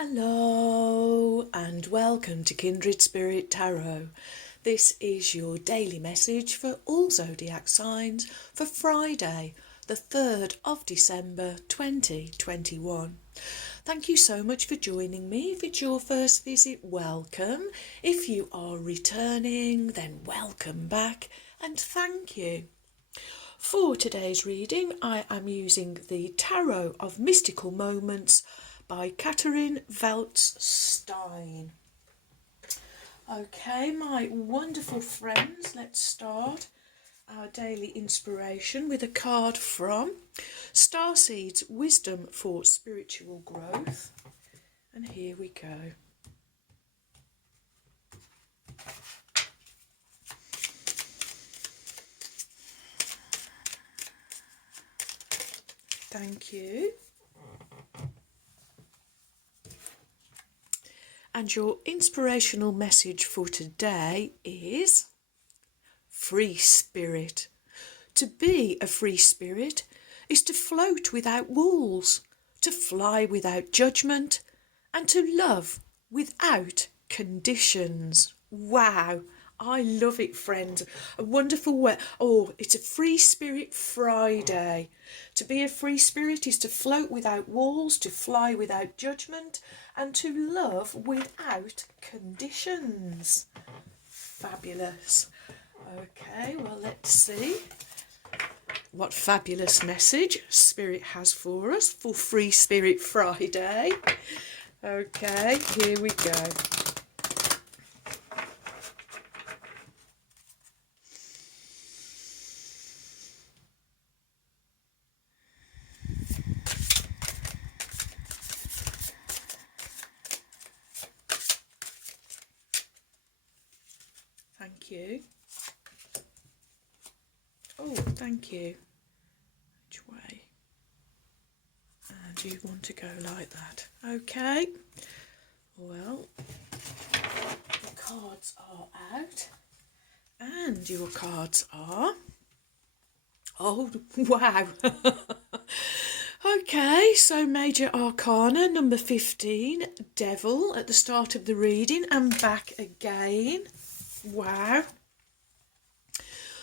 Hello and welcome to Kindred Spirit Tarot. This is your daily message for all zodiac signs for Friday, the 3rd of December 2021. Thank you so much for joining me. If it's your first visit, welcome. If you are returning, then welcome back and thank you. For today's reading, I am using the Tarot of Mystical Moments by Catherine Stein. Okay, my wonderful friends, let's start our daily inspiration with a card from Starseed's Wisdom for Spiritual Growth. And here we go. Thank you. And your inspirational message for today is free spirit. To be a free spirit is to float without walls, to fly without judgment, and to love without conditions. Wow, I love it, friends. A wonderful way. Oh, it's a Free Spirit Friday. To be a free spirit is to float without walls, to fly without judgment, and to love without conditions. Fabulous. Okay, well, let's see what fabulous message Spirit has for us for Free Spirit Friday. Okay, here we go. Thank you. Oh, thank you. Which way? And you want to go like that. Okay. Well, the cards are out. And your cards are... Oh, wow. Okay, so Major Arcana, number 15, Devil, at the start of the reading, and back again. Wow.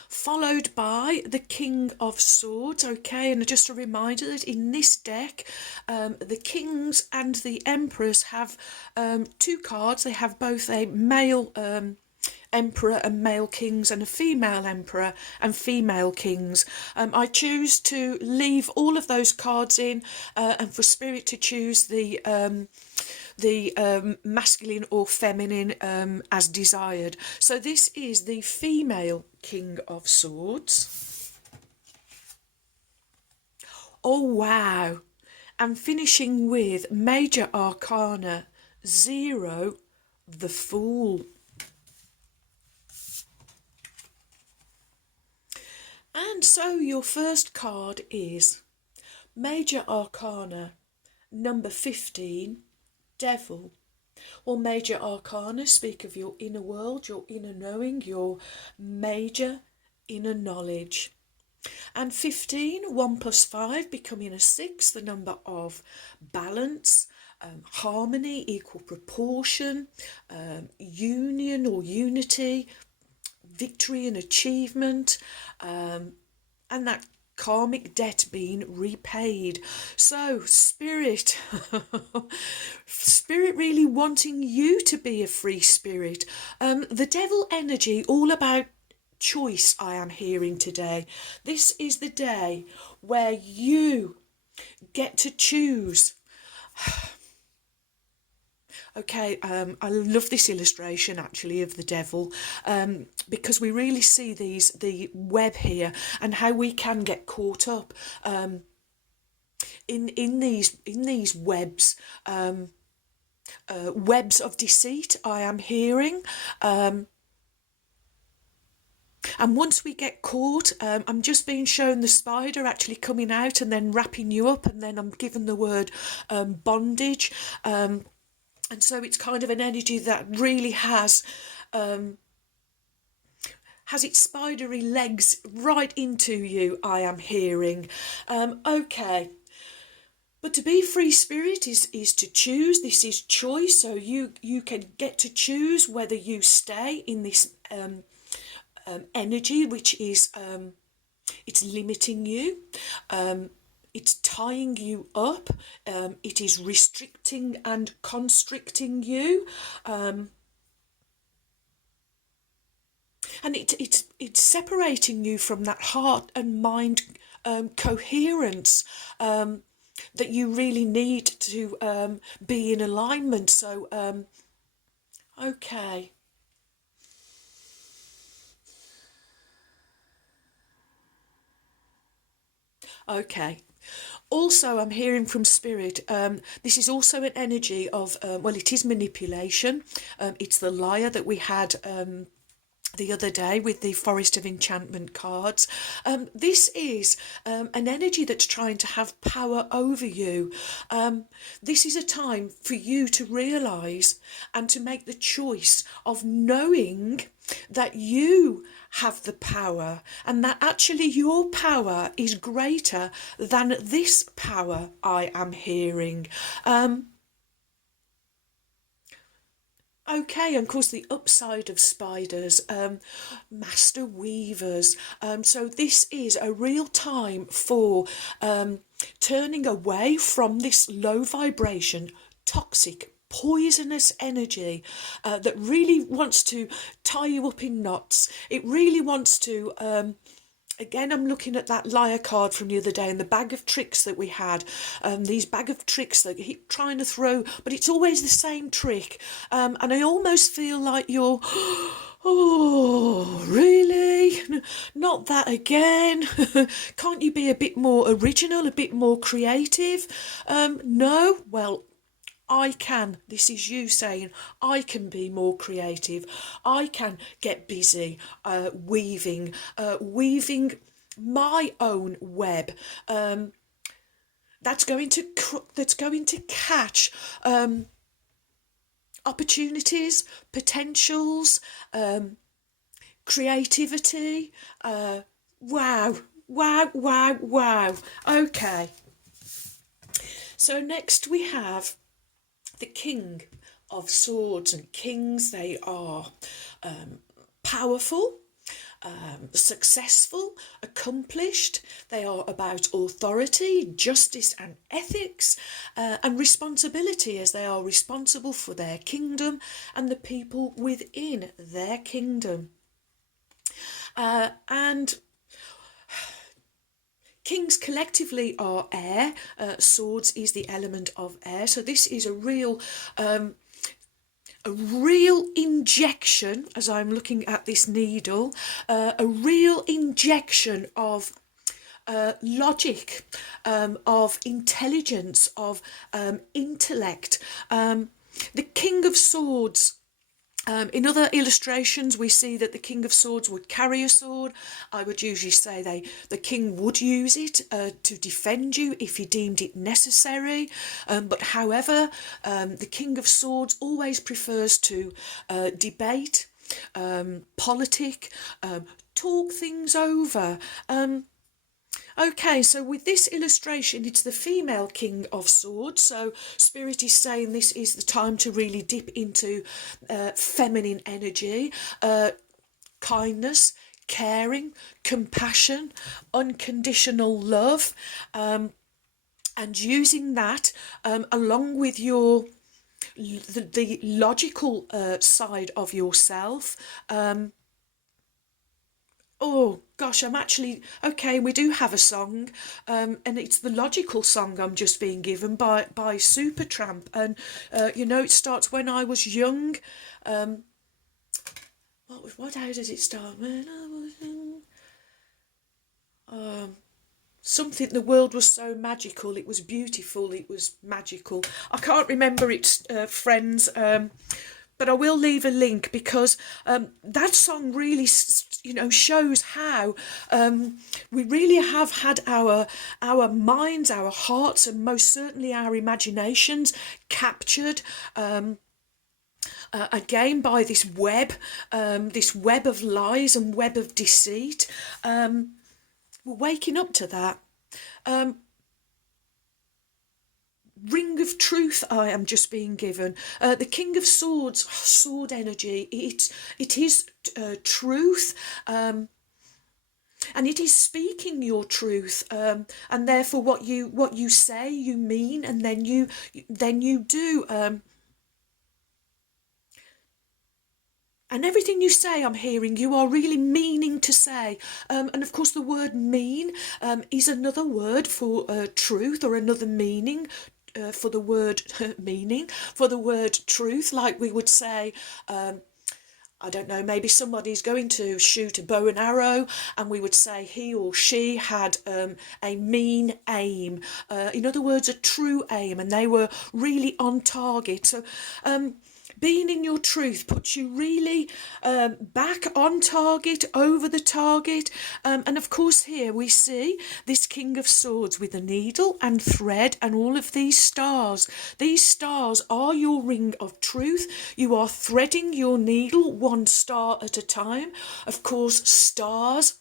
Followed by the King of Swords. Okay, and just a reminder that in this deck, the Kings and the Emperors have two cards. They have both a male Emperor and male kings and a female Emperor and female kings. I choose to leave all of those cards in and for Spirit to choose the masculine or feminine as desired. So this is the female King of Swords. Oh wow. And finishing with Major Arcana 0, the Fool. And so your first card is Major Arcana number 15, Devil. Or Major Arcana speak of your inner world, your inner knowing, your major inner knowledge. And 15, 1 plus 5, becoming a 6, the number of balance, harmony, equal proportion, union or unity, victory and achievement, and that karmic debt being repaid. So Spirit, Spirit really wanting you to be a free spirit. The Devil energy, all about choice, I am hearing today. This is the day where you get to choose. Okay, I love this illustration actually of the devil because we really see the web here and how we can get caught up in these webs, webs of deceit. I am hearing. And once we get caught, I'm just being shown the spider actually coming out and then wrapping you up, and then I'm given the word bondage. And so it's kind of an energy that really has its spidery legs right into you, I am hearing. Okay. But to be free spirit is to choose. This is choice. So you can get to choose whether you stay in this energy, which is it's limiting you. It's tying you up. It is restricting and constricting you. And it's separating you from that heart and mind coherence that you really need to be in alignment. So, okay. Okay. Also, I'm hearing from Spirit, this is also an energy of, well, it is manipulation. It's the liar that we had the other day with the Forest of Enchantment cards. This is an energy that's trying to have power over you. This is a time for you to realise and to make the choice of knowing that you have the power and that actually your power is greater than this power I am hearing. Okay, and of course the upside of spiders, master weavers. So this is a real time for turning away from this low vibration, toxic, poisonous energy that really wants to tie you up in knots. It really wants to again, I'm looking at that liar card from the other day and the bag of tricks that we had. These bag of tricks that keep trying to throw, but it's always the same trick. And I almost feel like you're, oh, really? Not that again? Can't you be a bit more original, a bit more creative? No? Well, I can. This is you saying, I can be more creative. I can get busy weaving my own web. That's going to catch opportunities, potentials, creativity. Wow. Okay. So next we have the King of Swords, and kings, they are powerful, successful, accomplished. They are about authority, justice and ethics, and responsibility, as they are responsible for their kingdom and the people within their kingdom. And kings collectively are air. Swords is the element of air. So this is a real injection, as I'm looking at this needle, a real injection of logic, of intelligence, of intellect. The King of Swords. In other illustrations, we see that the King of Swords would carry a sword. I would usually say the king would use it to defend you if he deemed it necessary. But however, the King of Swords always prefers to debate, politic, talk things over. Okay, so with this illustration, it's the female King of Swords. So Spirit is saying this is the time to really dip into feminine energy, kindness, caring, compassion, unconditional love, and using that along with the logical side of yourself. Oh gosh, I'm actually okay. We do have a song, and it's the logical song I'm just being given by Supertramp, and it starts when I was young. How does it start? When I was young. Something. The world was so magical. It was beautiful. It was magical. I can't remember its friends. But I will leave a link because that song really, shows how we really have had our minds, our hearts, and most certainly our imaginations captured again by this web of lies and web of deceit. We're waking up to that. ring of truth I am just being given. The King of Swords, sword energy. It is truth. And it is speaking your truth, and therefore what you say you mean, and then you do. And everything you say, I'm hearing, you are really meaning to say. And of course, the word mean is another word for truth, or another meaning for the word meaning, for the word truth. Like we would say, I don't know, maybe somebody's going to shoot a bow and arrow, and we would say he or she had a mean aim. In other words, a true aim, and they were really on target. So being in your truth puts you really back on target, over the target. And of course here we see this King of Swords with a needle and thread and all of these stars. These stars are your ring of truth. You are threading your needle one star at a time. Of course, stars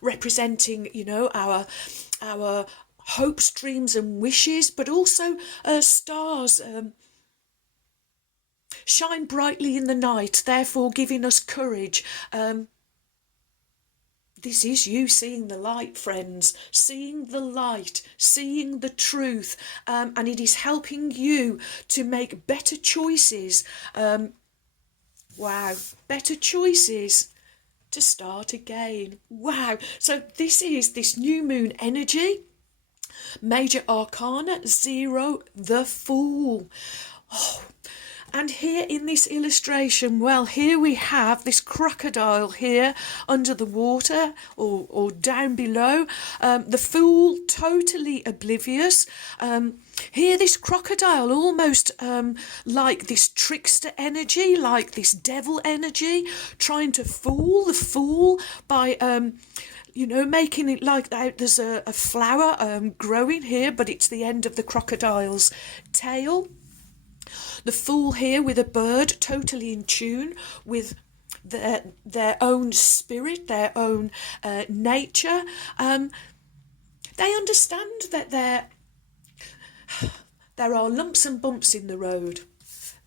representing, our hopes, dreams and wishes, but also stars shine brightly in the night, therefore giving us courage. This is you seeing the light, friends, seeing the light, seeing the truth, and it is helping you to make better choices. Wow, better choices to start again. Wow, so this is this new moon energy. Major Arcana 0, the Fool. Oh, and here in this illustration, well, here we have this crocodile here under the water, or down below. The Fool, totally oblivious. Here this crocodile, almost like this trickster energy, like this devil energy, trying to fool the fool by making it like that there's a flower growing here, but it's the end of the crocodile's tail. The Fool here with a bird, totally in tune with their own spirit, their own nature. They understand that there are lumps and bumps in the road.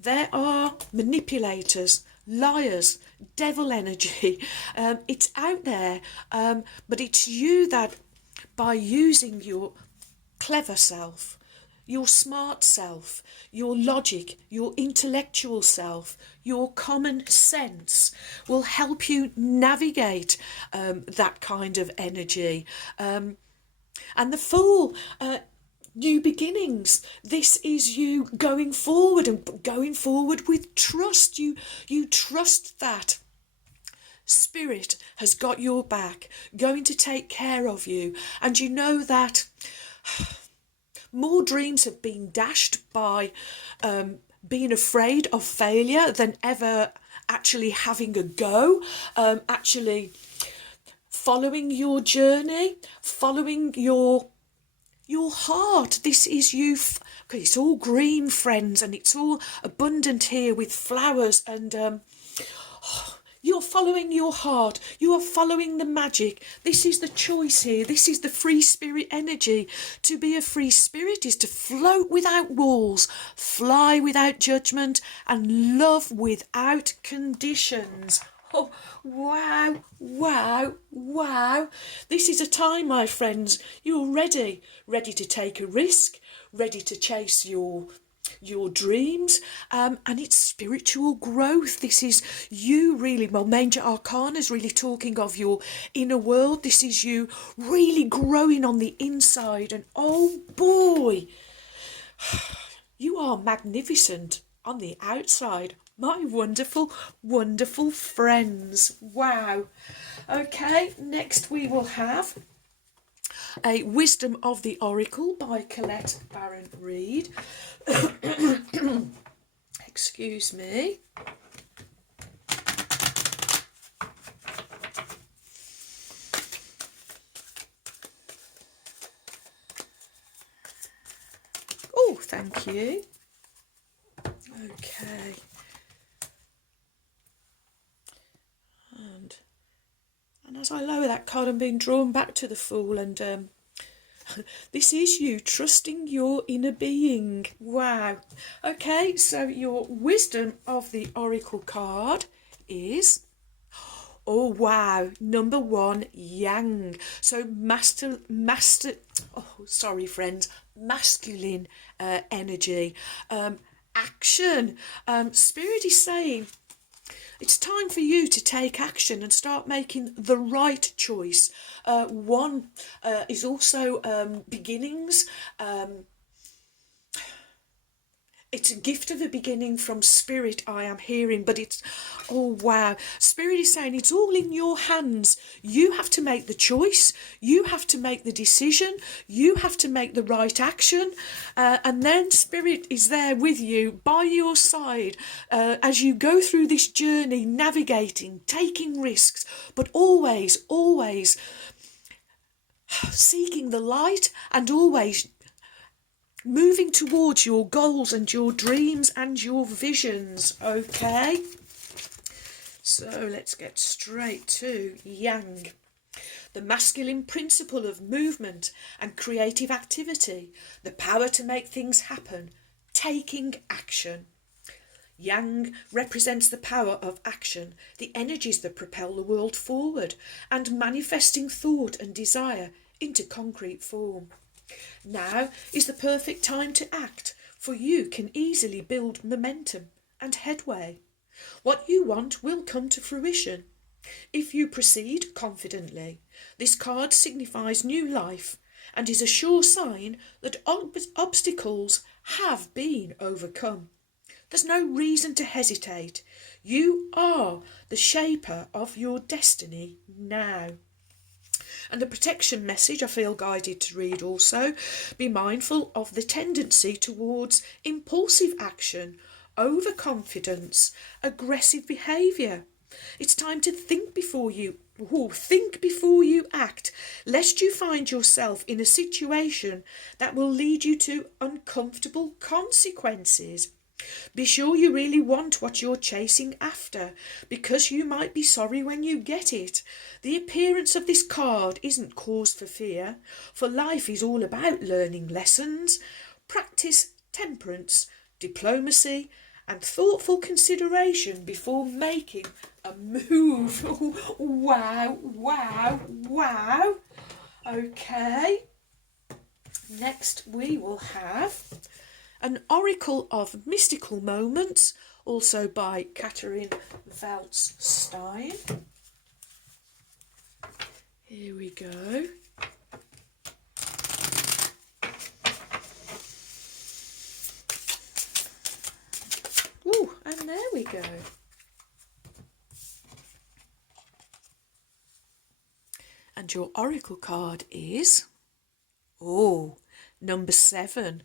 There are manipulators, liars, devil energy. It's out there, but it's you that, by using your clever self, your smart self, your logic, your intellectual self, your common sense, will help you navigate that kind of energy. And the Fool, new beginnings. This is you going forward, and going forward with trust. You trust that Spirit has got your back, going to take care of you, and you know that more dreams have been dashed by being afraid of failure than ever actually having a go, actually following your journey, following your heart. This is you. Okay, it's all green, friends, and it's all abundant here with flowers, and you're following your heart. You are following the magic. This is the choice here. This is the free spirit energy. To be a free spirit is to float without walls, fly without judgment, and love without conditions. Oh, wow, wow, wow. This is a time, my friends, you're ready to take a risk, ready to chase your dreams, and it's spiritual growth. This is you really, well, Major Arcana is really talking of your inner world. This is you really growing on the inside, and oh boy, you are magnificent on the outside, my wonderful, wonderful friends. Wow. Okay, next we will have a Wisdom of the Oracle by Colette Barron Reed. Excuse me. Oh, thank you. Okay. And as I lower that card, I'm being drawn back to the Fool, and This is you trusting your inner being. Wow. Okay, so your wisdom of the oracle card is, oh wow, number 1, yang. So sorry friends, masculine energy, action. Spirit is saying it's time for you to take action and start making the right choice. One is also beginnings. It's a gift of a beginning from Spirit, I am hearing, but it's, oh wow. Spirit is saying it's all in your hands. You have to make the choice. You have to make the decision. You have to make the right action. And then Spirit is there with you, by your side, as you go through this journey, navigating, taking risks, but always, always seeking the light and always moving towards your goals and your dreams and your visions. Okay, so let's get straight to yang, the masculine principle of movement and creative activity, the power to make things happen, taking action. Yang represents the power of action, the energies that propel the world forward, and manifesting thought and desire into concrete form. Now is the perfect time to act, for you can easily build momentum and headway. What you want will come to fruition if you proceed confidently. This card signifies new life and is a sure sign that obstacles have been overcome. There's no reason to hesitate. You are the shaper of your destiny now. And the protection message I feel guided to read also, be mindful of the tendency towards impulsive action, overconfidence, aggressive behaviour. It's time to think before you act, lest you find yourself in a situation that will lead you to uncomfortable consequences. Be sure you really want what you're chasing after, because you might be sorry when you get it. The appearance of this card isn't cause for fear, for life is all about learning lessons. Practice temperance, diplomacy, and thoughtful consideration before making a move. Wow, wow, wow. Okay. Next we will have an Oracle of Mystical Moments, also by Catherine Stein. Here we go. Ooh, and there we go. And your Oracle card is, number 7.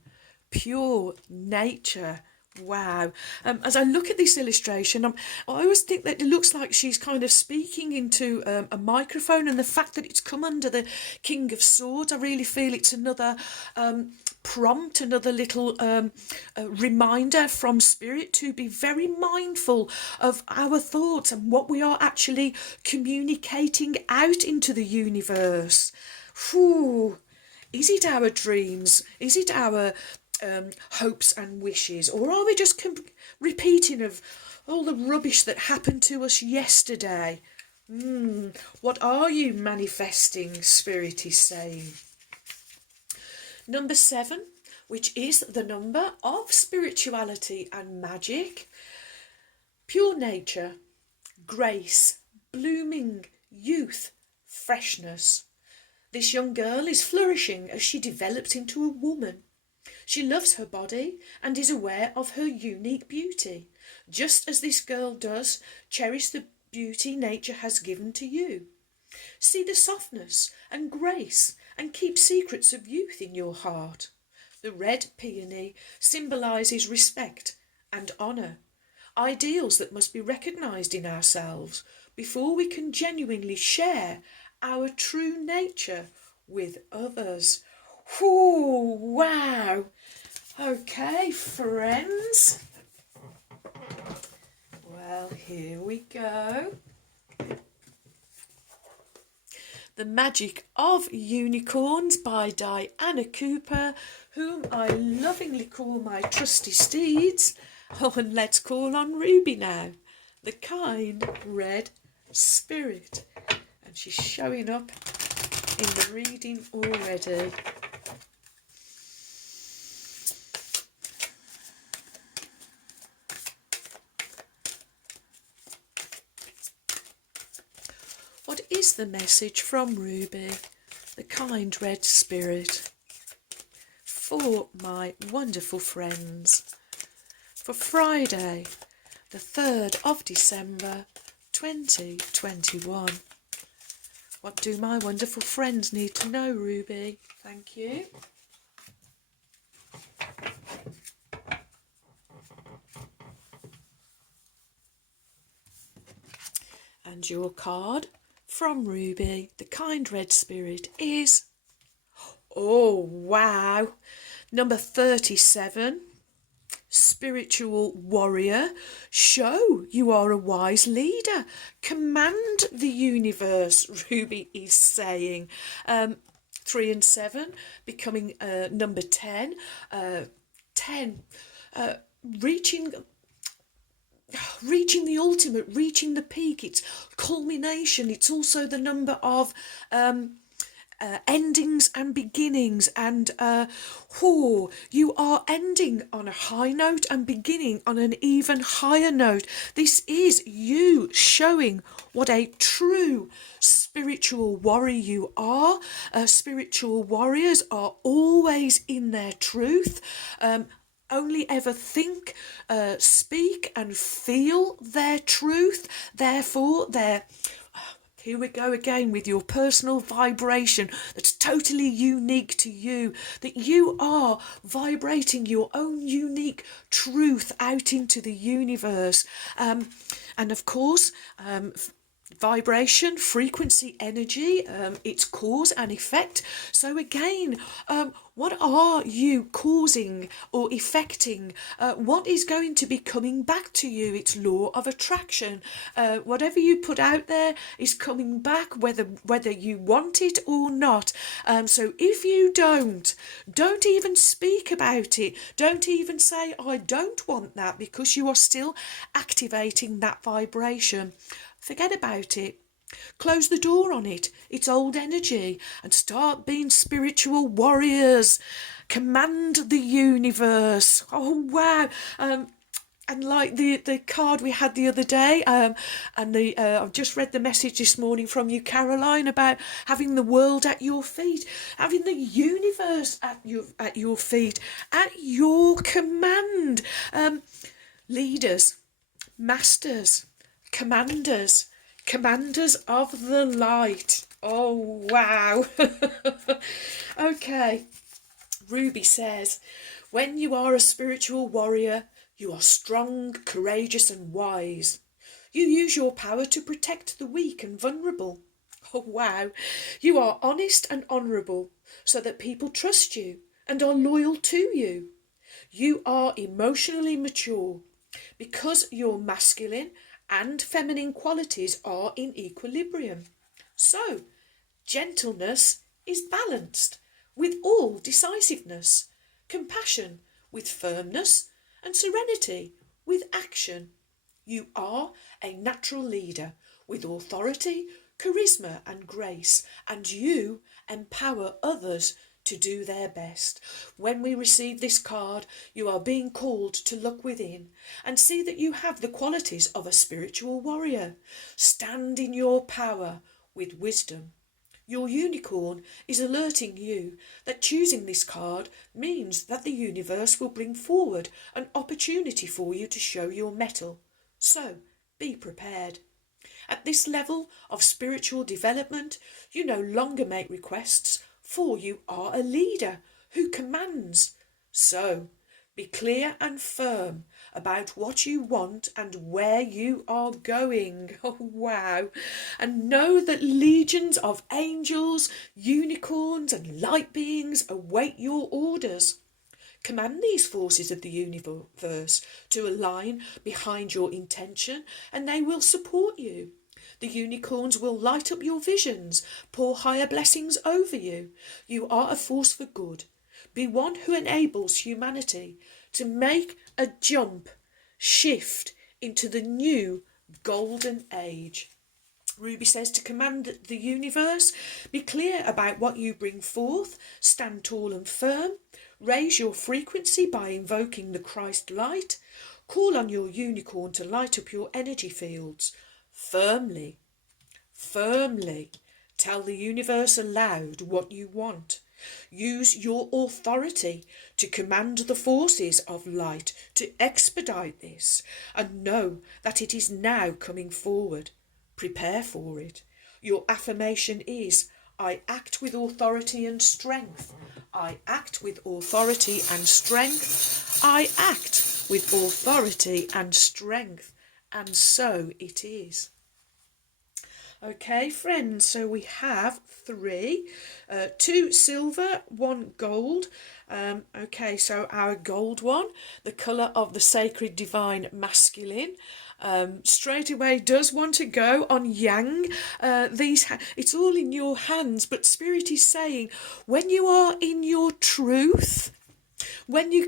Pure nature. Wow. As I look at this illustration, I always think that it looks like she's kind of speaking into a microphone, and the fact that it's come under the King of Swords, I really feel it's another prompt, another little reminder from Spirit to be very mindful of our thoughts and what we are actually communicating out into the universe. Whew. Is it our dreams? Is it our hopes and wishes, or are we just repeating of all the rubbish that happened to us yesterday? What are you manifesting, Spirit is saying? Number 7, which is the number of spirituality and magic. Pure nature, grace, blooming, youth, freshness. This young girl is flourishing as she develops into a woman. She loves her body and is aware of her unique beauty, just as this girl does cherish the beauty nature has given to you. See the softness and grace and keep secrets of youth in your heart. The red peony symbolises respect and honour, ideals that must be recognised in ourselves before we can genuinely share our true nature with others. Whew, wow. Okay, friends. Well, here we go. The Magic of Unicorns by Diana Cooper, whom I lovingly call my trusty steeds. Oh, and let's call on Ruby now, the kind red spirit. And she's showing up in the reading already. What is the message from Ruby, the kind red spirit, for my wonderful friends for Friday, the 3rd of December 2021? What do my wonderful friends need to know, Ruby? Thank you. And your card from Ruby, the kind red spirit, is, oh wow, number 37, spiritual warrior. Show you are a wise leader. Command the universe, Ruby is saying. 3 and 7 becoming number 10. 10, reaching the ultimate, reaching the peak. It's culmination. It's also the number of endings and beginnings, and you are ending on a high note and beginning on an even higher note. This is you showing what a true spiritual warrior you are. Spiritual warriors are always in their truth. Only ever think, speak and feel their truth. Therefore, here we go again with your personal vibration that's totally unique to you, that you are vibrating your own unique truth out into the universe. And of course, vibration, frequency, energy, its cause and effect. So again, what are you causing or effecting? What is going to be coming back to you? It's law of attraction. Whatever you put out there is coming back, whether you want it or not. So if you don't even speak about it. Don't even say, I don't want that, because you are still activating that vibration. Forget about it. Close the door on it. It's old energy, and start being spiritual warriors. Command the universe. Oh, wow. And like the card we had the other day, and I've just read the message this morning from you, Caroline, about having the world at your feet, having the universe at your feet, at your command. Leaders, masters, commanders of the light. Oh, wow. Okay. Ruby says, when you are a spiritual warrior, you are strong, courageous and wise. You use your power to protect the weak and vulnerable. Oh, wow. You are honest and honourable, so that people trust you and are loyal to you. You are emotionally mature, because your masculine and feminine qualities are in equilibrium. So, gentleness is balanced with all decisiveness, compassion with firmness, and serenity with action. You are a natural leader with authority, charisma and grace, and you empower others to do their best. When we receive this card, you are being called to look within and see that you have the qualities of a spiritual warrior. Stand in your power with wisdom. Your unicorn is alerting you that choosing this card means that the universe will bring forward an opportunity for you to show your mettle. So, be prepared. At this level of spiritual development, you no longer make requests, for you are a leader who commands. So, be clear and firm about what you want and where you are going. Oh, wow. And know that legions of angels, unicorns and light beings await your orders. Command these forces of the universe to align behind your intention, and they will support you. The unicorns will light up your visions, pour higher blessings over you. You are a force for good. Be one who enables humanity to make a shift into the new golden age. Ruby says to command the universe, be clear about what you bring forth, stand tall and firm, raise your frequency by invoking the Christ light, call on your unicorn to light up your energy fields. Firmly, tell the universe aloud what you want. Use your authority to command the forces of light to expedite this, and know that it is now coming forward. Prepare for it. Your affirmation is, I act with authority and strength. I act with authority and strength. I act with authority and strength. And so it is. Okay, friends, so we have 3, 2 silver, 1 gold. Okay, so our gold one, the colour of the sacred divine masculine, straight away does want to go on yang. It's all in your hands, but Spirit is saying, when you are in your truth, when you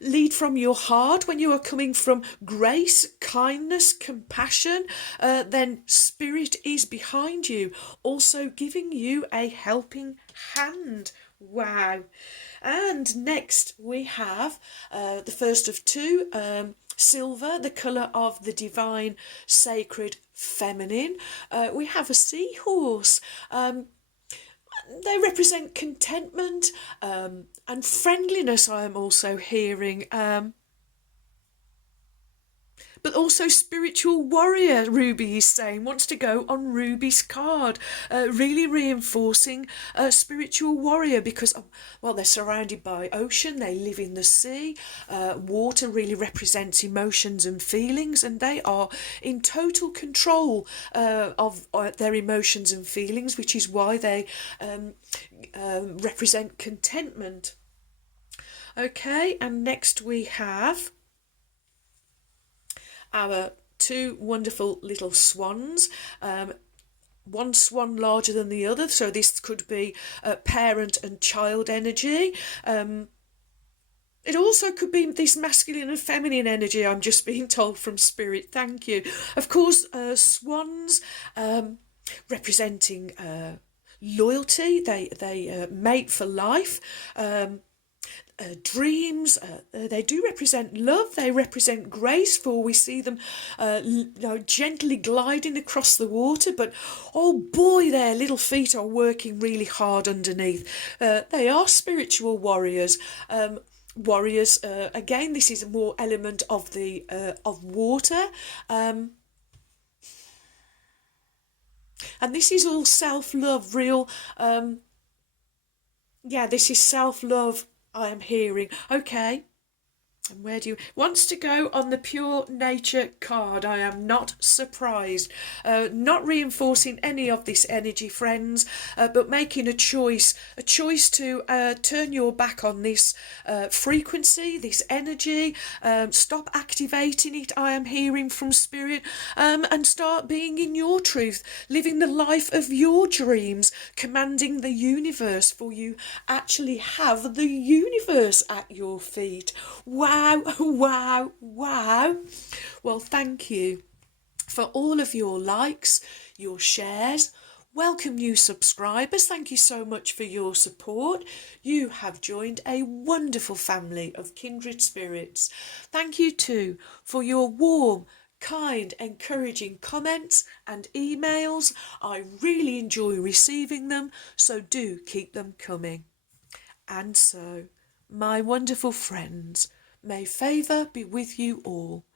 lead from your heart, when you are coming from grace, kindness, compassion, then Spirit is behind you, also giving you a helping hand. Wow. And next we have the first of 2, silver, the colour of the divine sacred feminine. We have a seahorse. They represent contentment and friendliness, I am also hearing. But also spiritual warrior, Ruby is saying, wants to go on Ruby's card, really reinforcing spiritual warrior because, well, they're surrounded by ocean, they live in the sea, water really represents emotions and feelings, and they are in total control of their emotions and feelings, which is why they represent contentment. Okay, and next we have our 2 wonderful little swans, one swan larger than the other, so this could be parent and child energy. It also could be this masculine and feminine energy, I'm just being told from Spirit, thank you. Of course, swans representing loyalty, they mate for life. Dreams, they do represent love, they represent grace, for we see them gently gliding across the water, but oh boy, their little feet are working really hard underneath. They are spiritual warriors. Again, this is a more element of the of water, and this is all self-love, real. This is self-love, I am hearing. Okay. And where do you... Wants to go on the pure nature card. I am not surprised. Not reinforcing any of this energy, friends, but making a choice to turn your back on this frequency, this energy, stop activating it, I am hearing from Spirit, and start being in your truth, living the life of your dreams, commanding the universe, for you actually have the universe at your feet. Wow, wow, wow. Well, thank you for all of your likes, your shares. Welcome new subscribers. Thank you so much for your support. You have joined a wonderful family of kindred spirits. Thank you too for your warm, kind, encouraging comments and emails. I really enjoy receiving them, so do keep them coming. And so, my wonderful friends, may favour be with you all,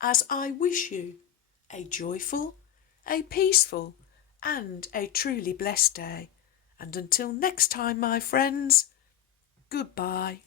as I wish you a joyful, a peaceful, and a truly blessed day. And until next time, my friends, goodbye.